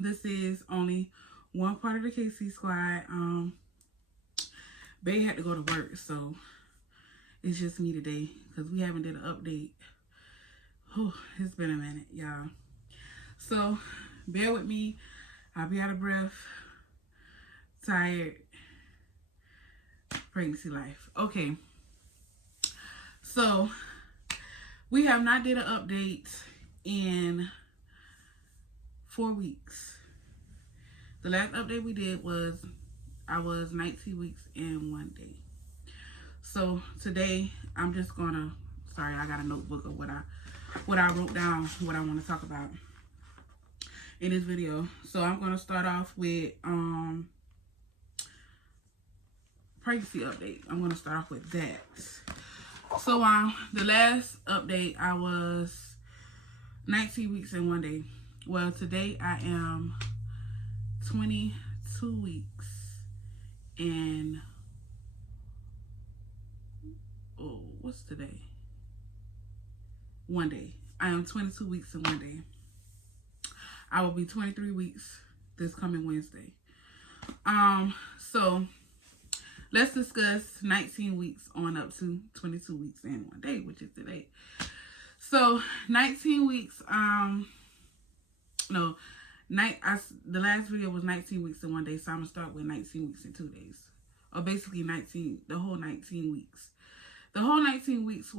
this is only one part of the KC squad. Bay had to go to work, so it's just me today because we haven't did an update. Oh, it's been a minute, y'all. So bear with me. I'll be out of breath, tired, pregnancy life. Okay. So we have not did an update in 4 weeks. The last update we did was I was 19 weeks and 1 day. So today I'm just gonna, sorry, I got a notebook of what I wrote down, what I want to talk about in this video. So I'm gonna start off with pregnancy update. I'm gonna start off with that. So the last update I was 19 weeks and 1 day. Well, today I am 22 weeks and what's today? 1 day. I am 22 weeks and 1 day. I will be 23 weeks this coming Wednesday. So let's discuss 19 weeks on up to 22 weeks and 1 day, which is today. So 19 weeks, the last video was 19 weeks and 1 day, so I'm gonna start with 19 weeks and 2 days. Or basically the whole 19 weeks. The whole 19 weeks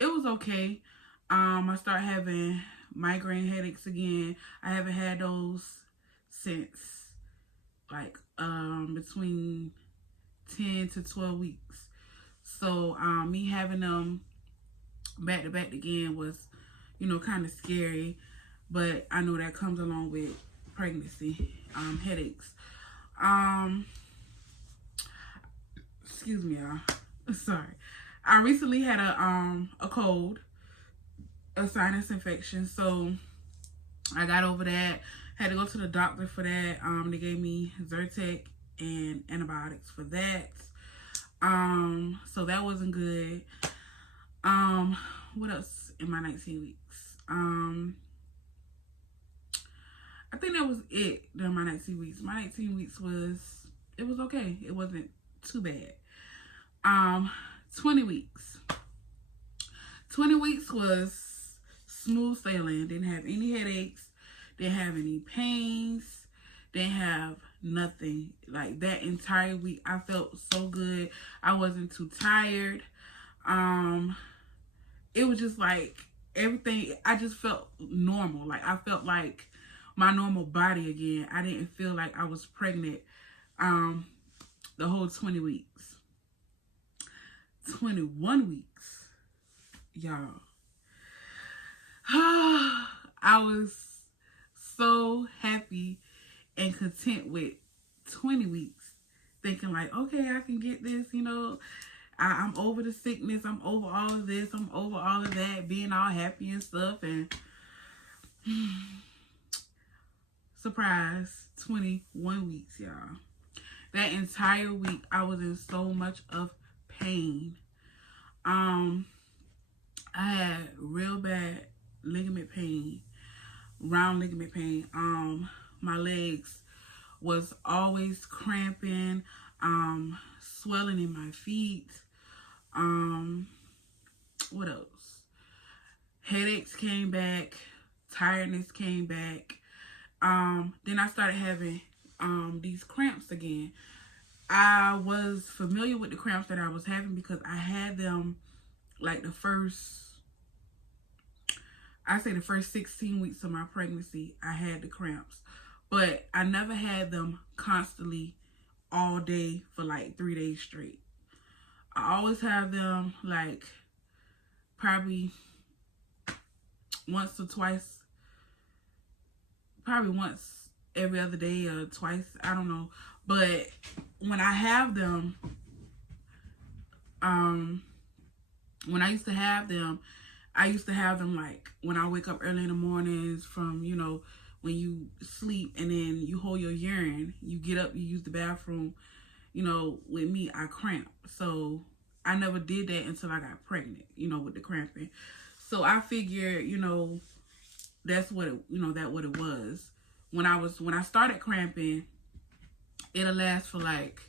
it was okay. I started having migraine headaches again. I haven't had those since like between 10 to 12 weeks. So me having them back to back again was, kind of scary. But I know that comes along with pregnancy, headaches. Excuse me, y'all. Sorry. I recently had a cold, a sinus infection, so I got over that. Had to go to the doctor for that. They gave me Zyrtec and antibiotics for that. So that wasn't good. What else in my 19 weeks? I think that was it during my 19 weeks. My 19 weeks was okay. It wasn't too bad. 20 weeks. 20 weeks was smooth sailing. Didn't have any headaches. Didn't have any pains. Didn't have nothing. Like that entire week, I felt so good. I wasn't too tired. It was just like everything. I just felt normal. Like I felt like my normal body again. I didn't feel like I was pregnant the whole 20 weeks. 21 weeks, y'all. I was so happy and content with 20 weeks, thinking like, okay, I can get this, I'm over the sickness, I'm over all of this, I'm over all of that, being all happy and stuff, and surprise, 21 weeks, y'all. That entire week, I was in so much of pain. I had real bad ligament pain, round ligament pain. My legs was always cramping, swelling in my feet. What else? Headaches came back, tiredness came back. Then I started having these cramps again. I was familiar with the cramps that I was having because I had them like the first 16 weeks of my pregnancy. I had the cramps, but I never had them constantly all day for like 3 days straight. I always have them like probably once every other day or twice, I don't know. But when I have them, when I used to have them like when I wake up early in the mornings from, when you sleep and then you hold your urine, you get up, you use the bathroom, with me, I cramp. So I never did that until I got pregnant, with the cramping. So I figured, that's what it, that what it was. When I started cramping, it'll last for like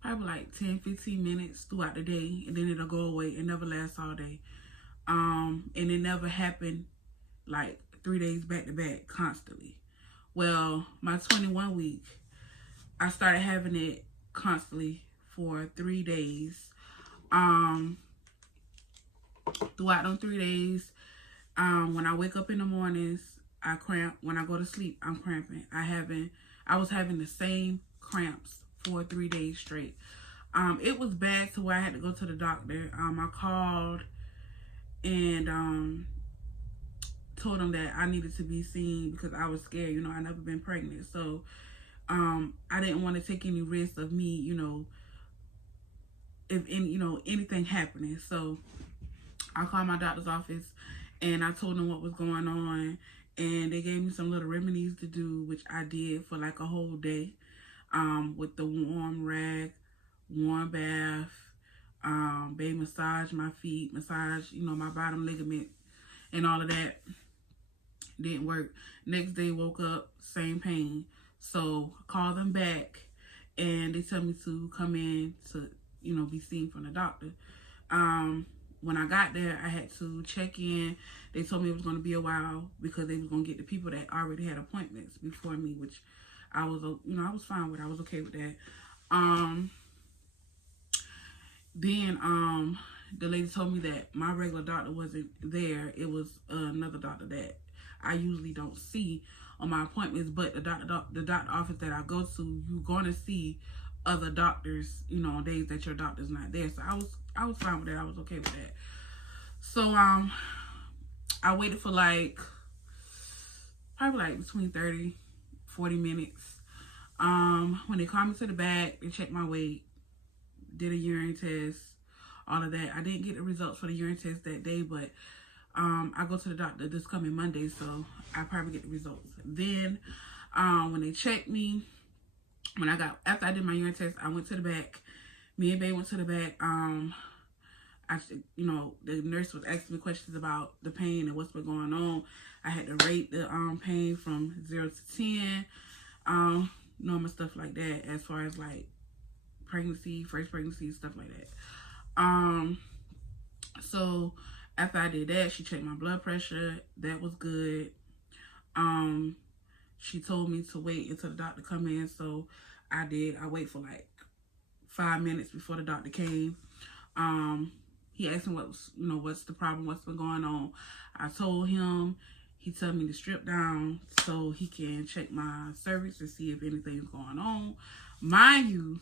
probably like 10-15 minutes throughout the day, and then it'll go away. It never lasts all day. And it never happened like 3 days back to back constantly. Well, my 21 week, I started having it constantly for 3 days. Throughout them 3 days, when I wake up in the mornings, I cramp. When I go to sleep, I'm cramping. I was having the same cramps for 3 days straight. It was bad to where I had to go to the doctor. I called and told them that I needed to be seen because I was scared. I never been pregnant, so I didn't want to take any risk of me, if anything happening. So I called my doctor's office and I told them what was going on, and they gave me some little remedies to do, which I did for like a whole day, with the warm rag, warm bath, they massage my feet, massage, my bottom ligament and all of that. Didn't work. Next day, woke up, same pain. So called them back and they tell me to come in to, be seen from the doctor. When I got there, I had to check in. They told me it was going to be a while because they was going to get the people that already had appointments before me, which I was, I was fine with. I was okay with that. Then the lady told me that my regular doctor wasn't there. It was another doctor that I usually don't see on my appointments, but the doctor office that I go to, you're going to see other doctors, on days that your doctor's not there. So I was fine with that. I was okay with that. So I waited for probably like between 30-40 minutes. When they called me to the back, they checked my weight, did a urine test, all of that. I didn't get the results for the urine test that day, but I go to the doctor this coming Monday, so I'll probably get the results. Then when they checked me, after I did my urine test, I went to the back. Me and Bae went to the back. The nurse was asking me questions about the pain and what's been going on. I had to rate the pain from 0 to 10, normal stuff like that, as far as like pregnancy, first pregnancy, stuff like that. So after I did that, she checked my blood pressure. That was good. She told me to wait until the doctor come in, so I did. I waited for like 5 minutes before the doctor came. He asked me what's the problem, what's been going on. I told him. He told me to strip down so he can check my cervix to see if anything's going on. Mind you,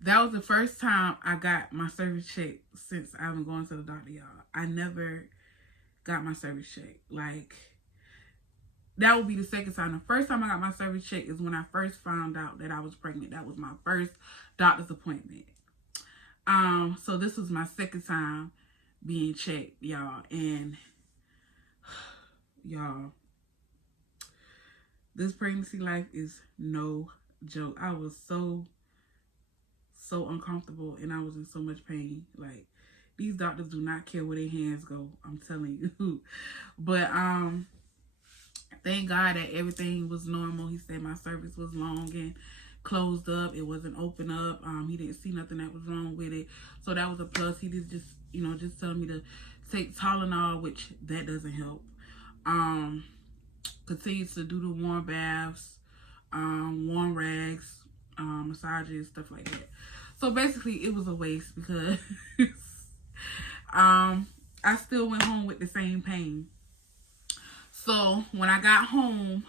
that was the first time I got my cervix checked since I've been going to the doctor, y'all. I never got my cervix checked. Like, that would be the second time. The first time I got my cervix checked is when I first found out that I was pregnant. That was my first doctor's appointment. So this was my second time being checked, y'all. And y'all, this pregnancy life is no joke. I was so uncomfortable and I was in so much pain. Like, these doctors do not care where their hands go, I'm telling you. But thank God that everything was normal. He said my cervix was long and closed up. It wasn't open up. He didn't see nothing that was wrong with it. So that was a plus. He did just telling me to take Tylenol, which that doesn't help. Continue to do the warm baths, warm rags, massages, stuff like that. So basically it was a waste because I still went home with the same pain. So when I got home,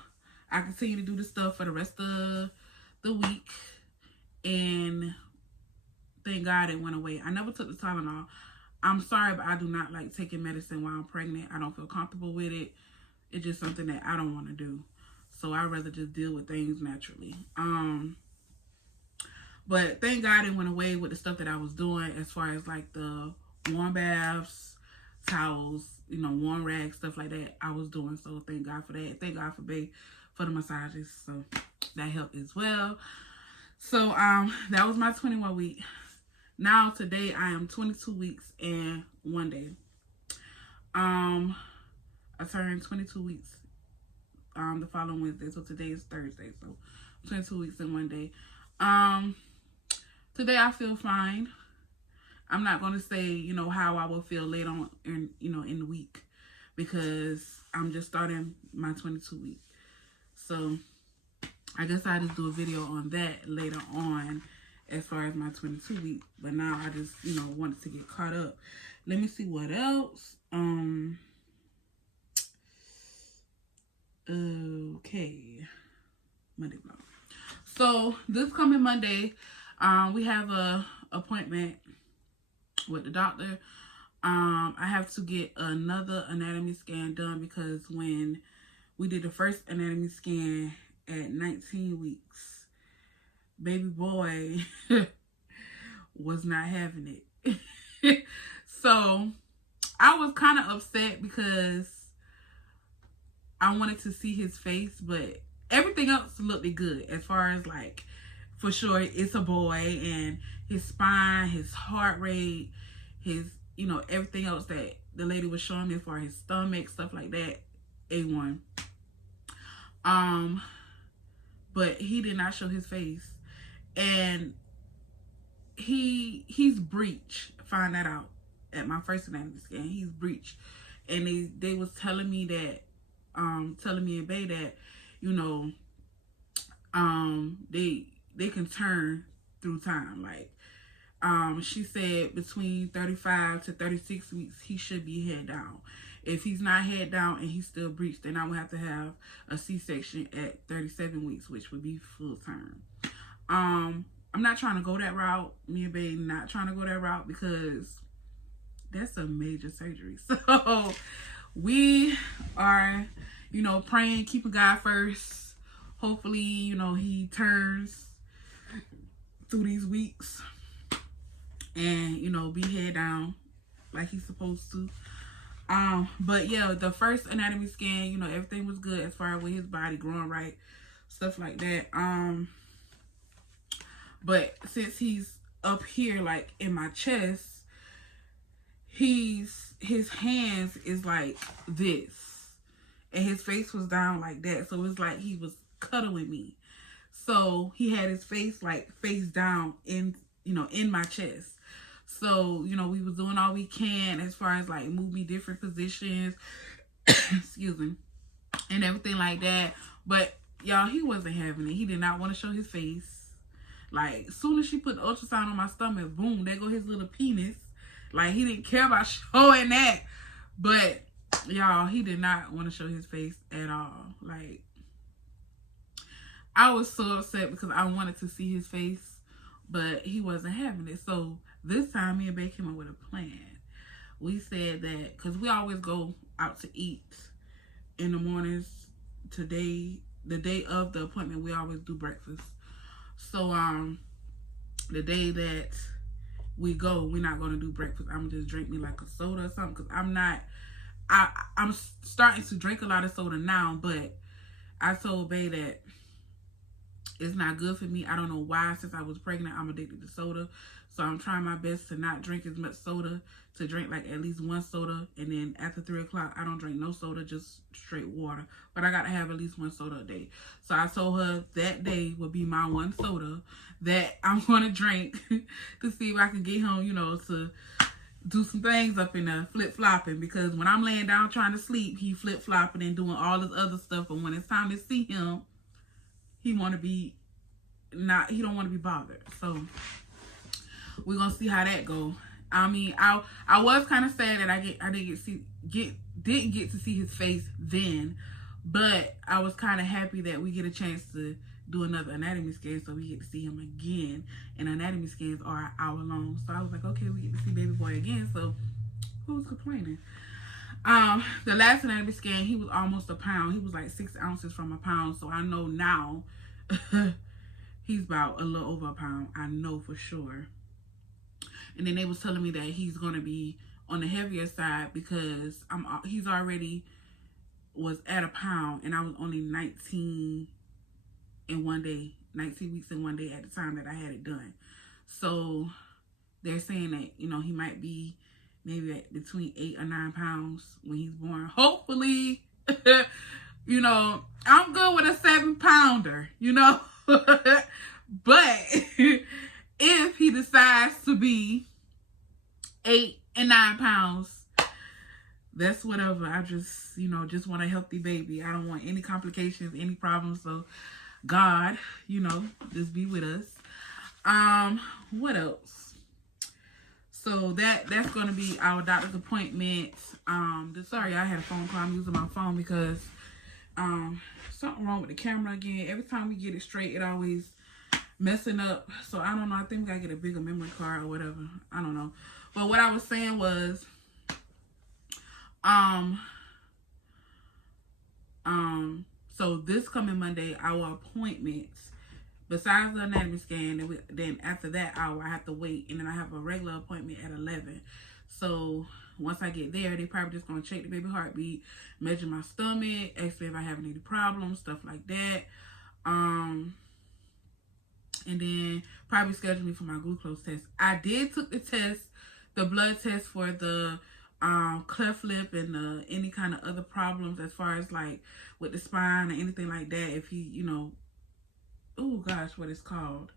I continued to do the stuff for the rest of the week, and thank God it went away. I never took the Tylenol. I'm sorry, but I do not like taking medicine while I'm pregnant. I don't feel comfortable with it. It's just something that I don't want to do. So I'd rather just deal with things naturally. But thank God it went away with the stuff that I was doing, as far as like the warm baths, towels, warm rags, stuff like that I was doing. So thank God for that. Thank God for Bae for the massages. So that helped as well. So that was my 21 week. Now today I am 22 weeks and 1 day. I turned 22 weeks the following Wednesday. So today is Thursday. So 22 weeks in one day. Today I feel fine. I'm not going to say, you know, how I will feel later on in, you know, in the week, because I'm just starting my 22 week. So I guess I'll just do a video on that later on as far as my 22 week. But now I just, you know, wanted to get caught up. Let me see what else. Okay. Monday vlog. So this coming Monday, we have a appointment with the doctor. I have to get another anatomy scan done because when we did the first anatomy scan at 19 weeks, baby boy was not having it. So I was kind of upset because I wanted to see his face, but everything else looked good as far as, like, for sure it's a boy, and his spine, his heart rate, his, you know, everything else that the lady was showing me for his stomach, stuff like that, A1. But he did not show his face, and he's breech. Find that out at my first anatomy scan. He's breech, and they was telling me that, telling me and Bay that, you know, they can turn through time. Like, she said between 35 to 36 weeks, he should be head down. If he's not head down and he's still breached, then I would have to have a C-section at 37 weeks, which would be full term. I'm not trying to go that route. Me and Babe not trying to go that route because that's a major surgery. So we are, you know, praying, keeping God first. Hopefully, you know, he turns through these weeks and, you know, be head down like he's supposed to. But yeah, the first anatomy scan, you know, everything was good as far as with his body growing right, stuff like that. But since he's up here, like in my chest, his hands is like this, and his face was down like that. So it's like he was cuddling me. So he had his face like face down in, you know, in my chest. So, you know, we was doing all we can as far as like move me different positions, excuse me, and everything like that. But y'all, he wasn't having it. He did not want to show his face. Like, as soon as she put the ultrasound on my stomach, boom, there go his little penis. Like, he didn't care about showing that. But y'all, he did not want to show his face at all. Like, I was so upset because I wanted to see his face, but he wasn't having it. So this time, me and Bae came up with a plan. We said that, because we always go out to eat in the mornings. Today, the day of the appointment, we always do breakfast. So, the day that we go, we're not going to do breakfast. I'm going to just drink me like a soda or something, because I'm starting to drink a lot of soda now, but I told Bae that it's not good for me. I don't know why. Since I was pregnant, I'm addicted to soda. So I'm trying my best to not drink as much soda, to drink like at least one soda. And then after 3 o'clock, I don't drink no soda, just straight water. But I got to have at least one soda a day. So I told her that day would be my one soda that I'm going to drink to see if I can get him, you know, to do some things up in there, flip-flopping. Because when I'm laying down trying to sleep, he flip-flopping and doing all this other stuff. And when it's time to see him, he don't want to be bothered. So we're gonna see how that go. I mean, I was kind of sad that I didn't get to see his face then, but I was kind of happy that we get a chance to do another anatomy scan, so we get to see him again. And anatomy scans are an hour long, so I was like, okay, we get to see baby boy again. So who's complaining? The last anatomy scan, he was almost a pound. He was like 6 ounces from a pound. So I know now he's about a little over a pound. I know for sure. And then they was telling me that he's going to be on the heavier side because he's already was at a pound, and I was only 19 in one day, 19 weeks in one day at the time that I had it done. So they're saying that, you know, he might be maybe at between 8 or 9 pounds when he's born. Hopefully, I'm good with a 7-pounder, But if he decides to be 8 and 9 pounds, that's whatever. I just want a healthy baby. I don't want any complications, any problems. So God, just be with us. What else? So that's going to be our doctor's appointment. Sorry, I had a phone call. I'm using my phone because something wrong with the camera again. Every time we get it straight, it always messing up. So I don't know. I think we gotta get a bigger memory card or whatever. I don't know. But what I was saying was, so this coming Monday, our appointments, besides the anatomy scan, then after that hour, I have to wait, and then I have a regular appointment at 11. So once I get there, they probably just gonna check the baby heartbeat, measure my stomach, ask me if I have any problems, stuff like that. And then probably schedule me for my glucose test. I did took the test, the blood test for the cleft lip and any kind of other problems as far as like with the spine or anything like that. If he, oh gosh, what it's called,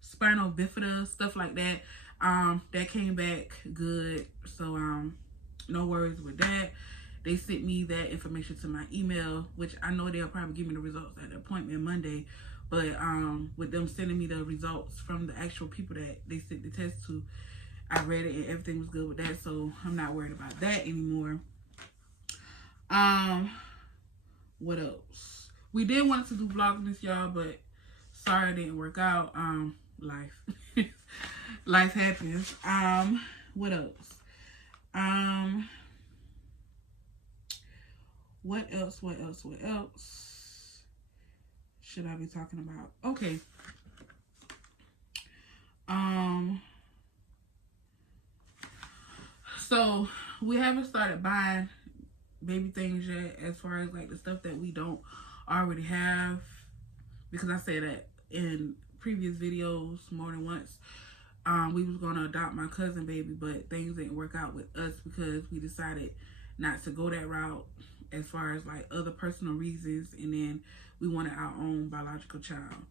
spinal bifida, stuff like that. That came back good. So no worries with that. They sent me that information to my email, which I know they'll probably give me the results at the appointment Monday. But with them sending me the results from the actual people that they sent the test to, I read it and everything was good with that. So I'm not worried about that anymore. What else? We did want to do Vlogmas, y'all, but sorry it didn't work out. Life. Life happens. What else? What else should I be talking about? Okay. So we haven't started buying baby things yet, as far as like the stuff that we don't already have, because I said that in previous videos more than once. We was gonna adopt my cousin baby, but things didn't work out with us because we decided not to go that route as far as like other personal reasons, and then we wanted our own biological child.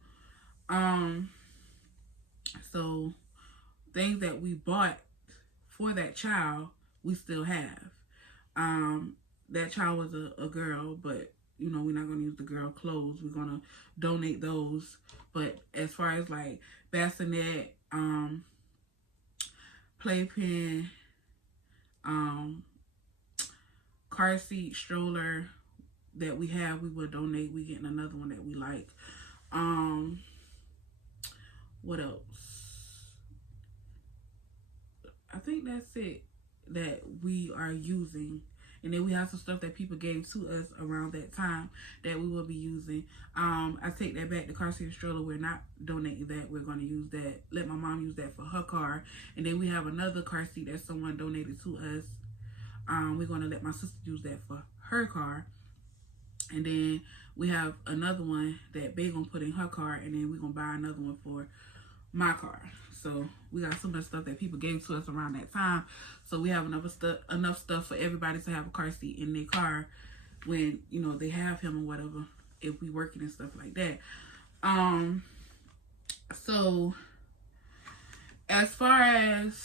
So things that we bought for that child, we still have. That child was a girl, but we're not going to use the girl clothes. We're going to donate those. But as far as like bassinet, playpen, car seat, stroller that we have, we will donate. We getting another one that we like. What else? I think that's it that we are using. And then we have some stuff that people gave to us around that time that we will be using. I take that back. The car seat and stroller, we're not donating that. We're going to use that. Let my mom use that for her car. And then we have another car seat that someone donated to us. We're going to let my sister use that for her car. And then we have another one that Bae going to put in her car. And then we're going to buy another one for my car. So we got some of the stuff that people gave to us around that time. So we have enough stuff for everybody to have a car seat in their car when, they have him or whatever, if we working and stuff like that. So as far as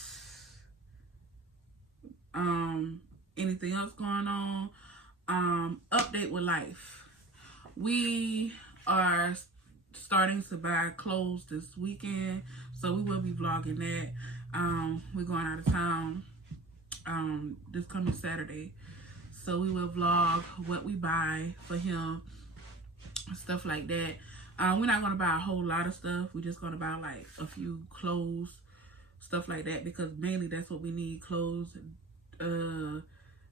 anything else going on, update with life. We are starting to buy clothes this weekend, so we will be vlogging that. We're going out of town this coming Saturday, so we will vlog what we buy for him, stuff like that. We're not going to buy a whole lot of stuff. We're just going to buy like a few clothes, stuff like that, because mainly that's what we need, clothes.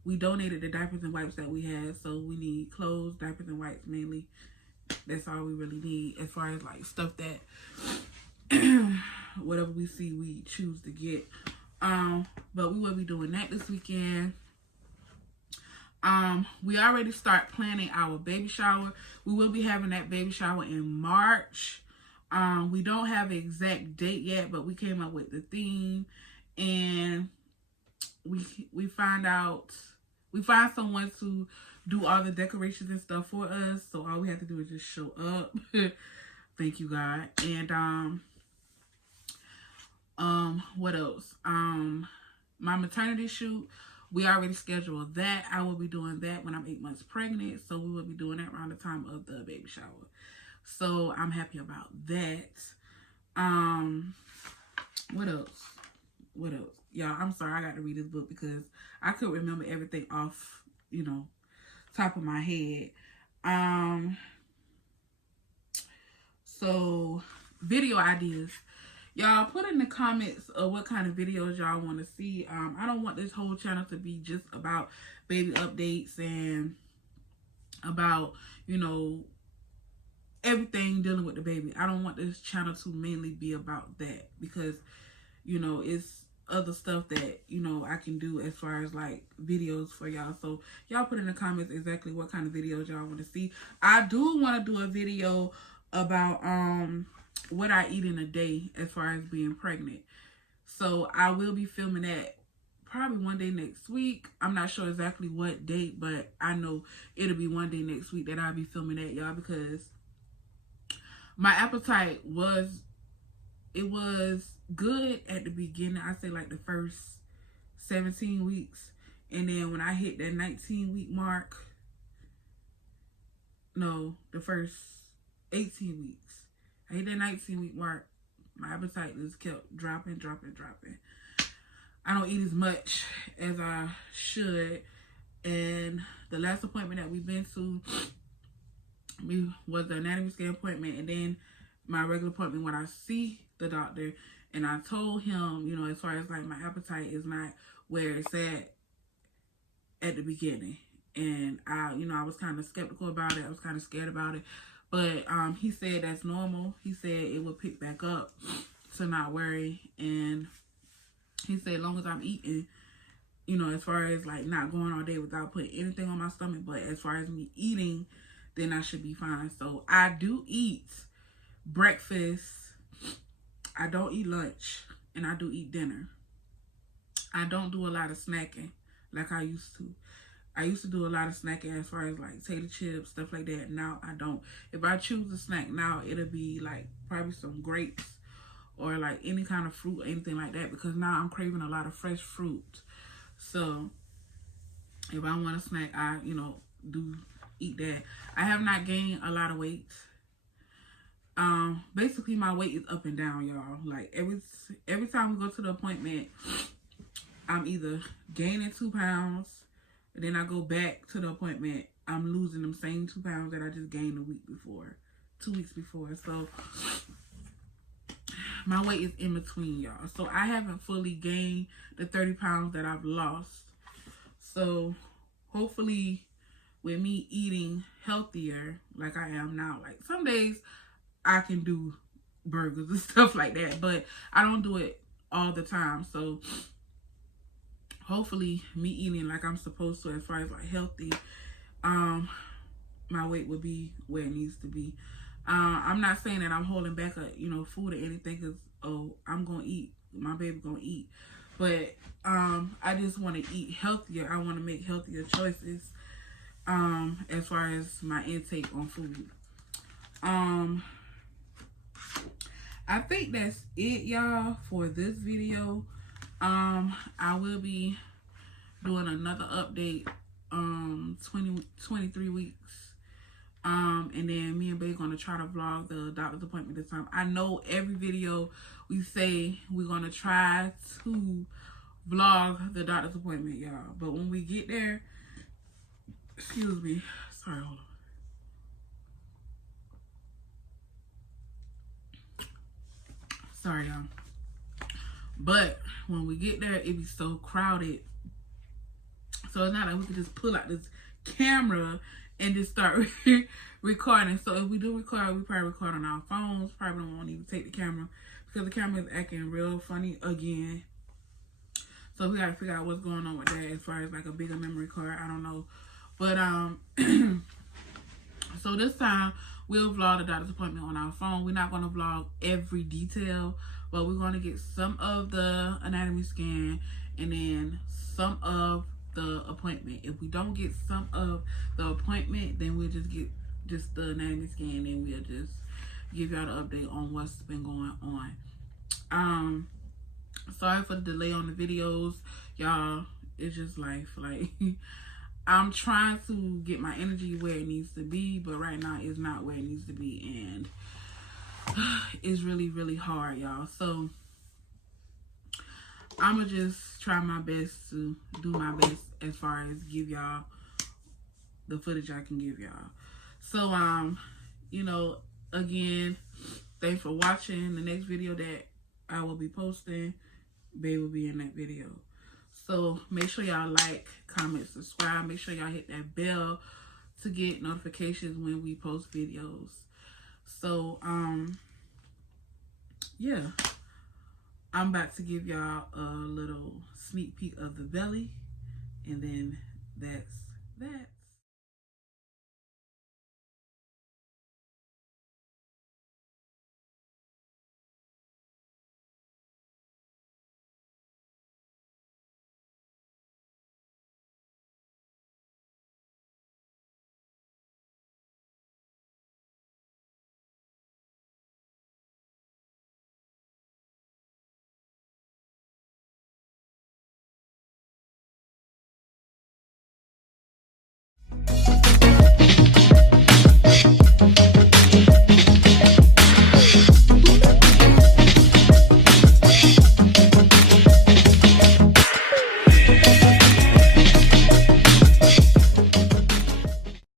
We donated the diapers and wipes that we had, so we need clothes, diapers, and wipes mainly. That's all we really need as far as like stuff that whatever we see we choose to get. But we will be doing that this weekend. We already start planning our baby shower. We will be having that baby shower in March. We don't have an exact date yet, but we came up with the theme, and we find someone to do all the decorations and stuff for us. So all we have to do is just show up. Thank you, God. And what else? My maternity shoot, we already scheduled that. I will be doing that when I'm 8 months pregnant. So we will be doing that around the time of the baby shower. So I'm happy about that. What else? What else? Y'all, I'm sorry, I got to read this book because I couldn't remember everything off, top of my head. So video ideas. Y'all put in the comments of what kind of videos y'all want to see. I don't want this whole channel to be just about baby updates and about, everything dealing with the baby. I don't want this channel to mainly be about that because, it's other stuff that, I can do as far as like videos for y'all. So y'all put in the comments exactly what kind of videos y'all want to see. I do want to do a video about what I eat in a day as far as being pregnant. So I will be filming that probably one day next week. I'm not sure exactly what date, but I know it'll be one day next week that I'll be filming that, y'all, because my appetite was good at the beginning. I say like the first 17 weeks. And then when I hit that 19-week mark, no, the first 18 weeks. I hit that 19-week mark, my appetite just kept dropping. I don't eat as much as I should. And the last appointment that we've been to was the anatomy scan appointment, and then my regular appointment when I see the doctor. And I told him, as far as like my appetite is not where it's at the beginning. And I was kind of skeptical about it. I was kind of scared about it. But he said that's normal. He said it would pick back up, so not worry. And he said as long as I'm eating, as far as like not going all day without putting anything on my stomach, but as far as me eating, then I should be fine. So I do eat breakfast. I don't eat lunch, and I do eat dinner. I don't do a lot of snacking like I used to. I used to do a lot of snacking as far as like potato chips, stuff like that. Now I don't. If I choose a snack now, it'll be like probably some grapes or like any kind of fruit or anything like that, because now I'm craving a lot of fresh fruit. So if I want a snack, I, do eat that. I have not gained a lot of weight. Basically my weight is up and down, y'all. Like every time we go to the appointment, I'm either gaining 2 pounds, and then I go back to the appointment, I'm losing them same 2 pounds that I just gained 2 weeks before. So my weight is in between, y'all. So I haven't fully gained the 30 pounds that I've lost. So hopefully with me eating healthier like I am now, like some days I can do burgers and stuff like that, but I don't do it all the time. So hopefully me eating like I'm supposed to as far as like healthy, my weight will be where it needs to be. I'm not saying that I'm holding back food or anything, because I'm gonna eat, my baby gonna eat, but I just want to eat healthier. I want to make healthier choices as far as my intake on food. I think that's it, y'all, for this video. I will be doing another update 23 weeks. And then me and Bae gonna try to vlog the doctor's appointment this time. I know every video we say we're gonna try to vlog the doctor's appointment, y'all. But when we get there, excuse me, sorry, hold on. Sorry, y'all. But when we get there, it be so crowded. So it's not like we can just pull out this camera and just start recording. So if we do record, we probably record on our phones. Probably don't want to even take the camera because the camera is acting real funny again. So we gotta figure out what's going on with that as far as like a bigger memory card. I don't know. But so this time we'll vlog the doctor's appointment on our phone. We're not gonna vlog every detail, but we're gonna get some of the anatomy scan and then some of the appointment. If we don't get some of the appointment, then we'll just get just the anatomy scan, and we'll just give y'all the update on what's been going on. Sorry for the delay on the videos, y'all. It's just life. Like, I'm trying to get my energy where it needs to be, but right now it's not where it needs to be, and it's really, really hard, y'all. So I'ma just try my best to do my best as far as give y'all the footage I can give y'all. So you know, again, thanks for watching. The next video that I will be posting, Babe will be in that video. So make sure y'all like, comment, subscribe. Make sure y'all hit that bell to get notifications when we post videos. So yeah, I'm about to give y'all a little sneak peek of the belly, and then that's that.